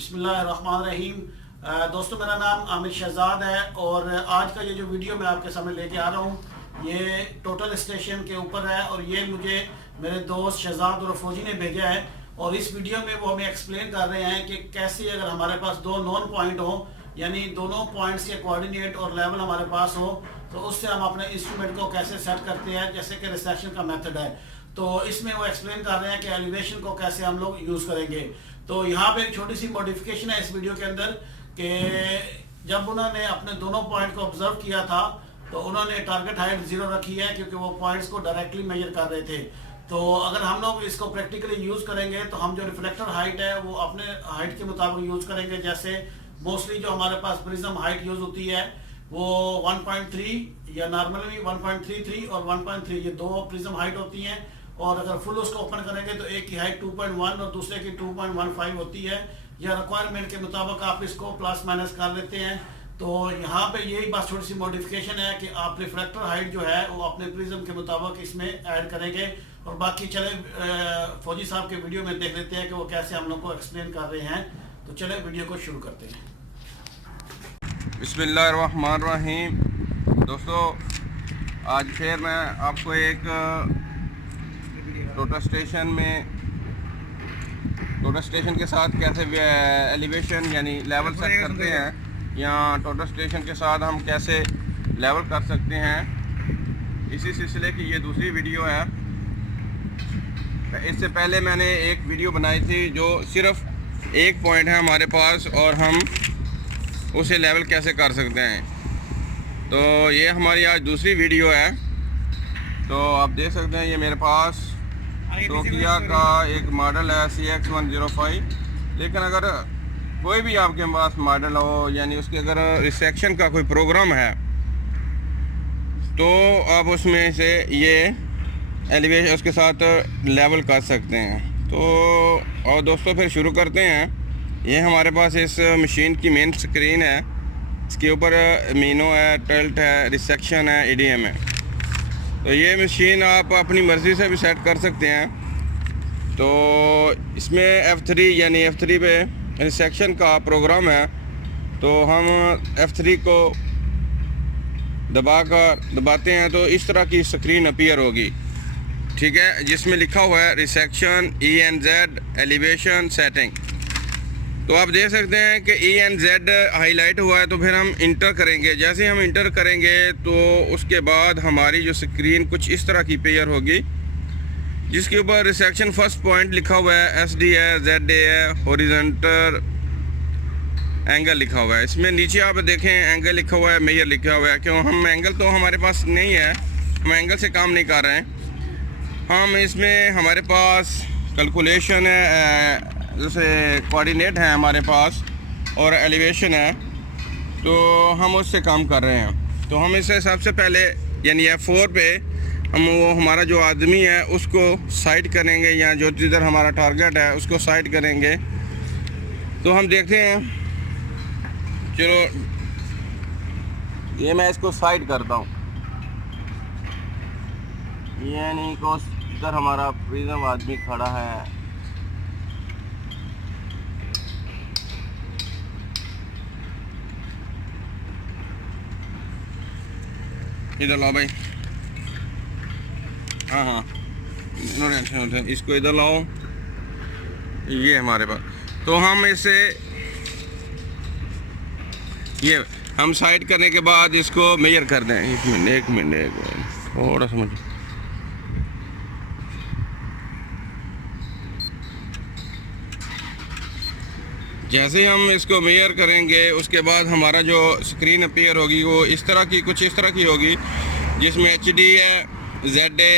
बिस्मिल्लाहिर्रहमानिर्रहीम। दोस्तों, मेरा नाम आमिर शहजाद है और आज का ये जो वीडियो मैं आपके सामने लेके आ रहा हूँ ये टोटल स्टेशन के ऊपर है और ये मुझे मेरे दोस्त शहजाद और फौजी ने भेजा है। और इस वीडियो में वो हमें एक्सप्लेन कर रहे हैं कि कैसे अगर हमारे पास दो नॉन पॉइंट हो, यानी दोनों पॉइंट्स के कोऑर्डिनेट और लेवल हमारे पास हो, तो उससे हम अपने इंस्ट्रूमेंट को कैसे सेट करते हैं, जैसे कि रिसेक्शन का मेथड है। तो इसमें वो एक्सप्लेन कर रहे हैं कि एलिवेशन को कैसे हम लोग यूज़ करेंगे। तो यहाँ पे एक छोटी सी मॉडिफिकेशन है इस वीडियो के अंदर कि जब उन्होंने अपने दोनों पॉइंट को ऑब्जर्व किया था तो उन्होंने टारगेट हाइट 0 रखी है, क्योंकि वो पॉइंट्स को डायरेक्टली मेजर कर रहे थे। तो अगर हम लोग इसको प्रैक्टिकली यूज़ करेंगे तो हम जो रिफ्लेक्टर हाइट है वो अपने हाइट के मुताबिक यूज़ करेंगे। जैसे मोस्टली जो हमारे पास प्रिज्म हाइट यूज़ होती है वो 1.3 या नॉर्मली 1.33 और 1.3 ये दो प्रिज्म हाइट होती हैं। और अगर फुल उसको ओपन करेंगे तो एक की हाइट 2.1 और दूसरे की 2.15 होती है। या रिक्वायरमेंट के मुताबिक आप इसको प्लस माइनस कर लेते हैं। तो यहाँ पे यही बात छोटी सी मॉडिफिकेशन है कि आप रिफ्लेक्टर हाइट जो है वो अपने प्रिज्म के मुताबिक इसमें ऐड करेंगे। और बाकी चले फौजी साहब के वीडियो में देख लेते हैं कि वो कैसे हम लोग को एक्सप्लेन कर रहे हैं। तो चले वीडियो को शुरू करते हैं। बिस्मिल्लाहिर्रहमानिर्रहीम। दोस्तों, आज फिर मैं आपको एक टोटल स्टेशन के साथ कैसे एलिवेशन यानी लेवल सेट करते हैं, या टोटल स्टेशन के साथ हम कैसे लेवल कर सकते हैं, इसी सिलसिले की ये दूसरी वीडियो है। इससे पहले मैंने एक वीडियो बनाई थी जो सिर्फ एक पॉइंट है हमारे पास और हम उसे लेवल कैसे कर सकते हैं। तो ये हमारी आज दूसरी वीडियो है। तो आप देख सकते हैं ये मेरे पास टोकिया का एक मॉडल है CX105। लेकिन अगर कोई भी आपके पास मॉडल हो, यानी उसके अगर रिसेक्शन का कोई प्रोग्राम है, तो आप उसमें से ये एलिवेशन उसके साथ लेवल कर सकते हैं। तो और दोस्तों, फिर शुरू करते हैं। ये हमारे पास इस मशीन की मेन स्क्रीन है। इसके ऊपर मीनो है, टल्ट है, रिसेक्शन है, EDM है। तो ये मशीन आप अपनी मर्ज़ी से भी सेट कर सकते हैं। तो इसमें F3 यानी F3 पे रिसेक्शन का प्रोग्राम है। तो हम F3 को दबाते हैं तो इस तरह की स्क्रीन अपीयर होगी, ठीक है, जिसमें लिखा हुआ है रिसेक्शन ENZ एलिवेशन सेटिंग। तो आप देख सकते हैं कि ENZ हाईलाइट हुआ है। तो फिर हम इंटर करेंगे। जैसे हम इंटर करेंगे तो उसके बाद हमारी जो स्क्रीन कुछ इस तरह की पेयर होगी, जिसके ऊपर रिसेक्शन फर्स्ट पॉइंट लिखा हुआ है, SD है, ZA है, हॉरिजॉन्टल एंगल लिखा हुआ है। इसमें नीचे आप देखें एंगल लिखा हुआ है, मेजर लिखा हुआ है। क्यों हम एंगल तो हमारे पास नहीं है, हम एंगल से काम नहीं कर रहे हैं। हम इसमें हमारे पास कैलकुलेशन है, जैसे कोऑर्डिनेट है हमारे पास और एलिवेशन है, तो हम उससे काम कर रहे हैं। तो हम इसे सबसे पहले यानी F4 पे हम वो हमारा जो आदमी है उसको साइड करेंगे, या जो जिधर हमारा टारगेट है उसको साइड करेंगे। तो हम देखते हैं, चलो ये मैं इसको साइड करता हूँ, यानी को इधर हमारा प्रिज्म आदमी खड़ा है। इधर लाओ भाई, हाँ, इसको इधर लाओ, ये हमारे पास। तो हम इसे ये हम साइड करने के बाद इसको मेजर कर दें। एक मिनट थोड़ा समझ। जैसे हम इसको मेजर करेंगे उसके बाद हमारा जो स्क्रीन अपीयर होगी वो इस तरह की कुछ इस तरह की होगी, जिसमें HD है, ZA,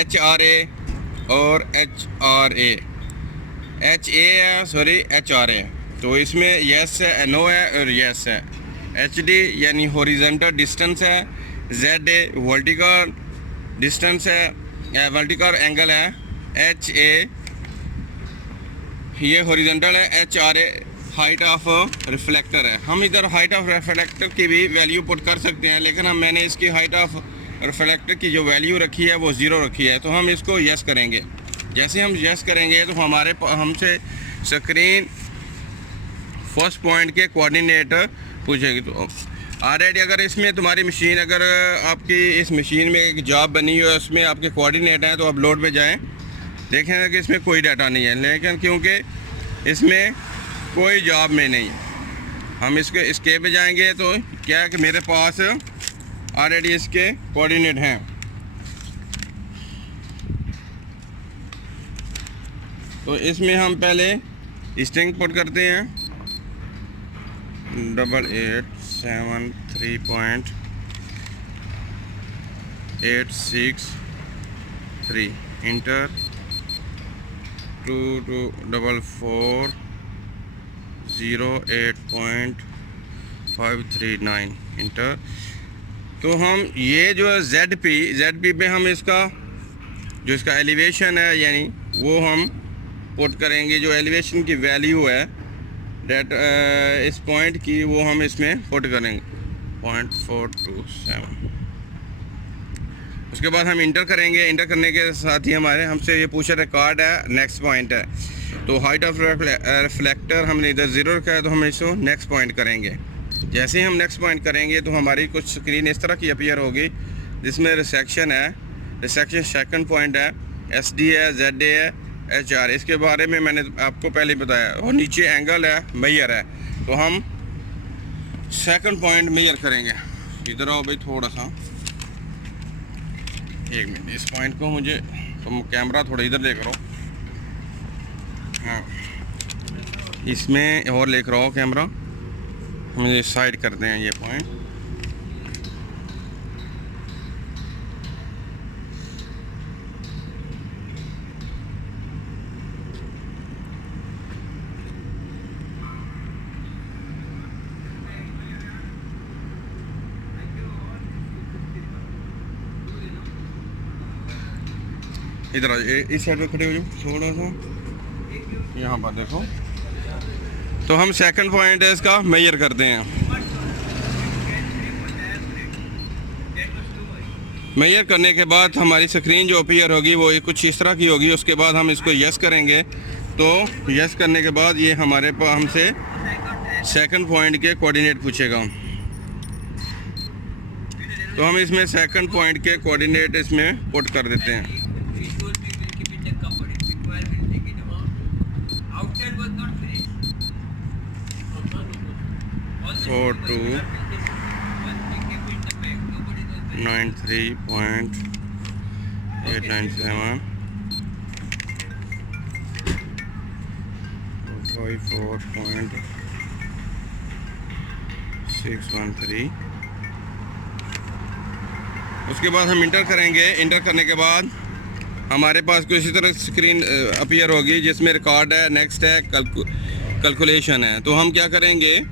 HRA और HRA, HA है, सॉरी HRA। तो इसमें यस है, नो है और यस है। HD यानी हॉरिजॉन्टल डिस्टेंस है, ZA वर्टिकल डिस्टेंस है, वर्टिकल एंगल है, HA ये हॉरिजॉन्टल है, HRA हाइट ऑफ रिफ्लेक्टर है। हम इधर हाइट ऑफ रिफ्लेक्टर की भी वैल्यू पुट कर सकते हैं, लेकिन मैंने इसकी हाइट ऑफ रिफ्लेक्टर की जो वैल्यू रखी है वो 0 रखी है। तो हम इसको यस करेंगे। जैसे हम यस करेंगे तो हमसे स्क्रीन फर्स्ट पॉइंट के कोऑर्डिनेट पूछेगी। तो ऑलरेडी अगर इसमें तुम्हारी मशीन, अगर आपकी इस मशीन में एक जॉब बनी हुई है, उसमें आपके कोऑर्डिनेट हैं, तो आप लोड पे जाएं, देखेंगे कि इसमें कोई डाटा नहीं है। लेकिन क्योंकि इसमें कोई जॉब में नहीं, हम इसके एस्केप पे जाएंगे तो क्या है कि मेरे पास ऑलरेडी इसके कोऑर्डिनेट हैं। तो इसमें हम पहले स्ट्रिंग पुट करते हैं 8873.863 इंटर 224408.539 इंटर। तो हम ये जो ZP पे हम इसका जो इसका एलिवेशन है, यानी वो हम पुट करेंगे। जो एलिवेशन की वैल्यू है डेट इस पॉइंट की, वो हम इसमें पुट करेंगे 0.427। उसके बाद हम इंटर करेंगे। इंटर करने के साथ ही हमारे हमसे ये पूछा रिकॉर्ड है, नेक्स्ट पॉइंट है। तो हाइट ऑफ रिफ्लेक्टर हमने इधर 0 रखा है, तो हम इसको नेक्स्ट पॉइंट करेंगे। जैसे ही हम नेक्स्ट पॉइंट करेंगे तो हमारी कुछ स्क्रीन इस तरह की अपीयर होगी, जिसमें रिसेक्शन है, रिसेक्शन सेकंड पॉइंट है, SD है, ZA है, HR। इसके बारे में मैंने आपको पहले ही बताया। और नीचे एंगल है, मेजर है। तो हम सेकंड पॉइंट मेजर करेंगे। इधर आओ भाई थोड़ा सा, एक मिनट, इस पॉइंट को मुझे तुम कैमरा थोड़ा इधर लेकर आओ। हाँ, इसमें और लेकर आओ कैमरा, मुझे साइड करते हैं ये पॉइंट। इधर इस साइड पे खड़े हो जाओ थोड़ा सा, यहाँ पर देखो। तो हम सेकंड पॉइंट है इसका मेजर करते हैं। मेजर करने के बाद हमारी स्क्रीन जो अपीयर होगी वो कुछ इस तरह की होगी। उसके बाद हम इसको यस करेंगे। तो यस करने के बाद ये हमारे पास हमसे सेकंड पॉइंट के कोऑर्डिनेट पूछेगा। तो हम इसमें सेकंड पॉइंट के कोऑर्डिनेट इसमें पुट कर देते हैं। 4293.897 54.613। उसके बाद हम इंटर करेंगे। इंटर करने के बाद हमारे पास कुछ इसी तरह स्क्रीन अपीयर होगी, जिसमें रिकॉर्ड है, नेक्स्ट है, कैलकुलेशन है। तो हम क्या करेंगे,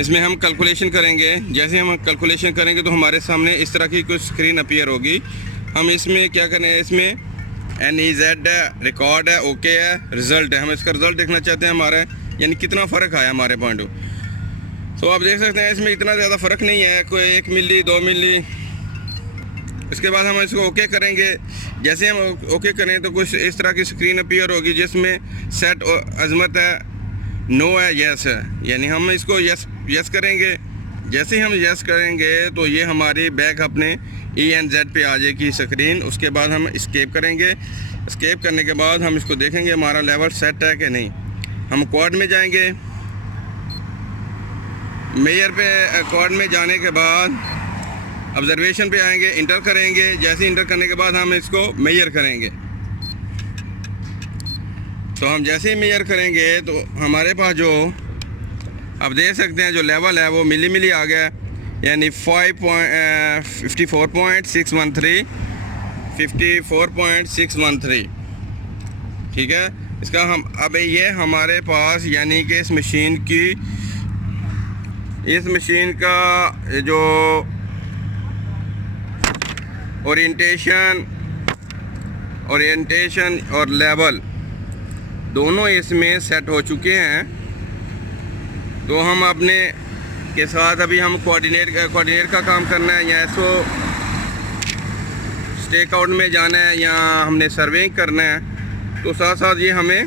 इसमें हम कैलकुलेशन करेंगे। जैसे हम कैलकुलेशन करेंगे तो हमारे सामने इस तरह की कुछ स्क्रीन अपीयर होगी। हम इसमें क्या करें, इसमें NEZ है, रिकॉर्ड है, ओके है, रिज़ल्ट है। हम इसका रिज़ल्ट देखना चाहते हैं हमारे, यानी कितना फ़र्क आया हमारे पॉइंट। तो आप देख सकते हैं इसमें इतना ज़्यादा फ़र्क नहीं है, कोई 1 मिली 2 मिली। इसके बाद हम इसको ओके करेंगे। जैसे हम ओके करें तो कुछ इस तरह की स्क्रीन अपीयर होगी, जिसमें सेट अजमत है, नो है, यस है। यानी हम इसको यस करेंगे। जैसे ही हम यस करेंगे तो ये हमारी बैक अपने ENZ पे आ जाएगी स्क्रीन। उसके बाद हम एस्केप करेंगे। एस्केप करने के बाद हम इसको देखेंगे हमारा लेवल सेट है कि नहीं। हम क्वाड में जाएंगे। मेजर पे क्वाड में जाने के बाद ऑब्जर्वेशन पे आएंगे, इंटर करेंगे। जैसे इंटर करने के बाद हम इसको मेजर करेंगे। तो हम जैसे ही मेजर करेंगे तो हमारे पास जो आप देख सकते हैं जो लेवल है वो मिली आ गया, यानी 54.613 ठीक है। इसका हम अब ये हमारे पास, यानी कि इस मशीन का जो ओरिएंटेशन और लेवल दोनों इसमें सेट हो चुके हैं। तो हम अपने के साथ अभी हम कोऑर्डिनेट का काम करना है, या इसको स्टेक आउट में जाना है, या हमने सर्वेइंग करना है। तो साथ साथ ये हमें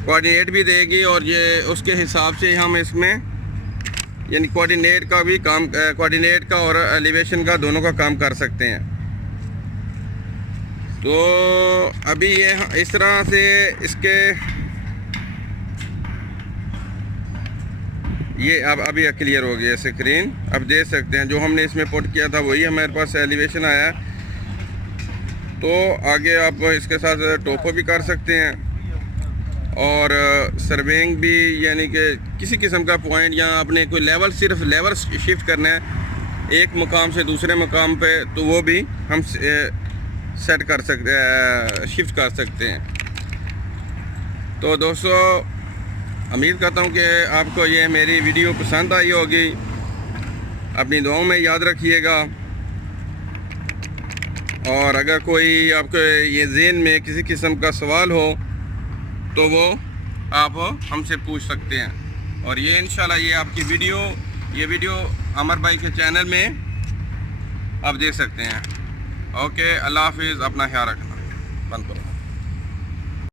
कोऑर्डिनेट भी देगी और ये उसके हिसाब से हम इसमें यानी कोऑर्डिनेट का भी काम, कोऑर्डिनेट का और एलिवेशन का दोनों का काम कर सकते हैं। तो अभी ये इस तरह से इसके ये अब अभी क्लियर हो गया स्क्रीन। अब देख सकते हैं जो हमने इसमें पुट किया था वही हमारे पास एलिवेशन आया है। तो आगे आप इसके साथ टोपो भी कर सकते हैं और सर्वेइंग भी, यानी कि किसी किस्म का पॉइंट या आपने कोई लेवल, सिर्फ लेवल शिफ्ट करना है एक मुकाम से दूसरे मुकाम पे, तो वो भी हम सेट कर सकते, शिफ्ट कर सकते हैं। तो दोस्तों उम्मीद करता हूँ कि आपको ये मेरी वीडियो पसंद आई होगी। अपनी दुआओं में याद रखिएगा और अगर कोई आपके ये ज़हन में किसी किस्म का सवाल हो तो वो आप हमसे पूछ सकते हैं। और ये इंशाल्लाह ये आपकी ये वीडियो अमर भाई के चैनल में आप देख सकते हैं। ओके, अल्लाह हाफिज़, अपना ख्याल रखना। बंद करो।